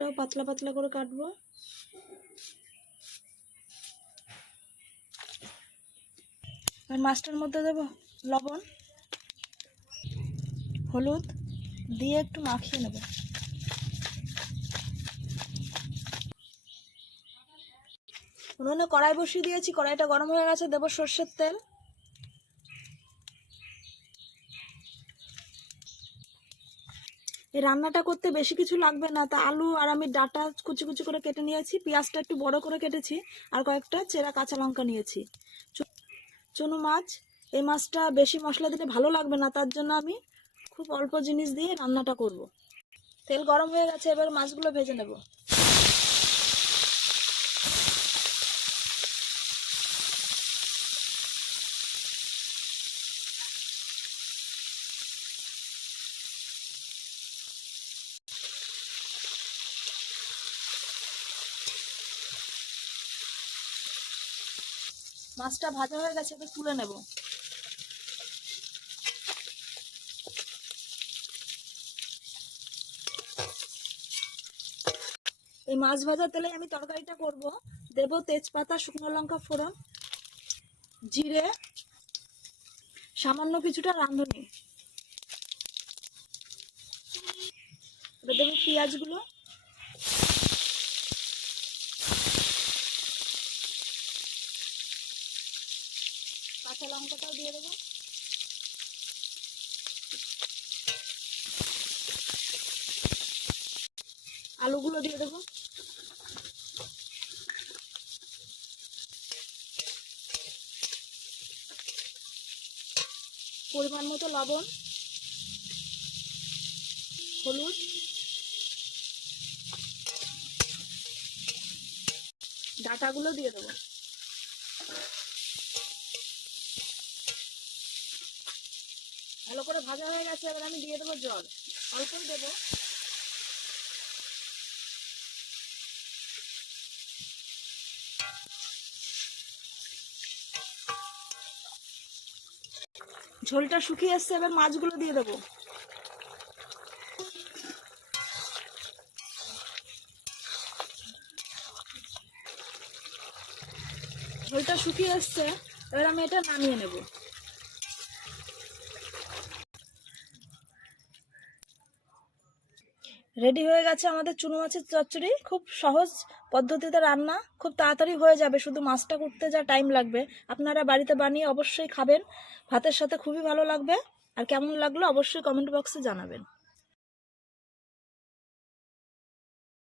পাতলা পাতলা করে কাটবো। আর মাছটার মধ্যে দেব লবণ, হলুদ দিয়ে একটু মাখিয়ে নেব। উনুনে কড়াই বসিয়ে দিয়েছি, কড়াইটা গরম হয়ে গেছে, দেব সর্ষের তেল। এই রান্নাটা করতে বেশি কিছু লাগবে না, তা আলু আর আমি ডাটা কুচি কুচি করে কেটে নিয়েছি, পেঁয়াজটা একটু বড় করে কেটেছি, আর কয়েকটা চেরা কাঁচা লঙ্কা নিয়েছি। চুনো মাছ, এই মাছটা বেশি মশলা দিলে ভালো লাগবে না, তার জন্য আমি খুব অল্প জিনিস দিয়ে রান্নাটা করব। তেল গরম হয়ে গেছে, এবার মাছগুলো ভেজে নেব। মাছটা ভাজা হয়ে গেছে, এবার তুলে নেব। এই মাছ ভাজা তেলে আমি তরকারিটা করব। দেব তেজপাতা, শুকনো লঙ্কা ফোড়ন, জিরে, সামান্য কিছুটা রাঁধুনি। এবার দেব পেঁয়াজগুলো, কাঁচা লঙ্কাটাও দিয়ে দেবো, আলুগুলো দিয়ে দেবো, পরিমাণ মতো লবণ, হলুদ, ডাঁটাগুলো দিয়ে দেবো। ভালো করে ভাজা হয়ে গেছে, এবার আমি দিয়ে দেবো জল, অল্পই দেবো। ঝোলটা শুকিয়ে এসছে, এবার মাছগুলো দিয়ে দেবো। ঝোলটা শুকিয়ে এসছে, এবার আমি এটা নামিয়ে নেব। রেডি হয়ে গেছে আমাদের চুনো মাছের চচ্চড়ি। খুব সহজ পদ্ধতিতে রান্না, খুব তাড়াতাড়ি হয়ে যাবে, শুধু মাছটা করতে যা টাইম লাগবে। আপনারা বাড়িতে বানিয়ে অবশ্যই খাবেন, ভাতের সাথে খুবই ভালো লাগবে। আর কেমন লাগলো অবশ্যই কমেন্ট বক্সে জানাবেন।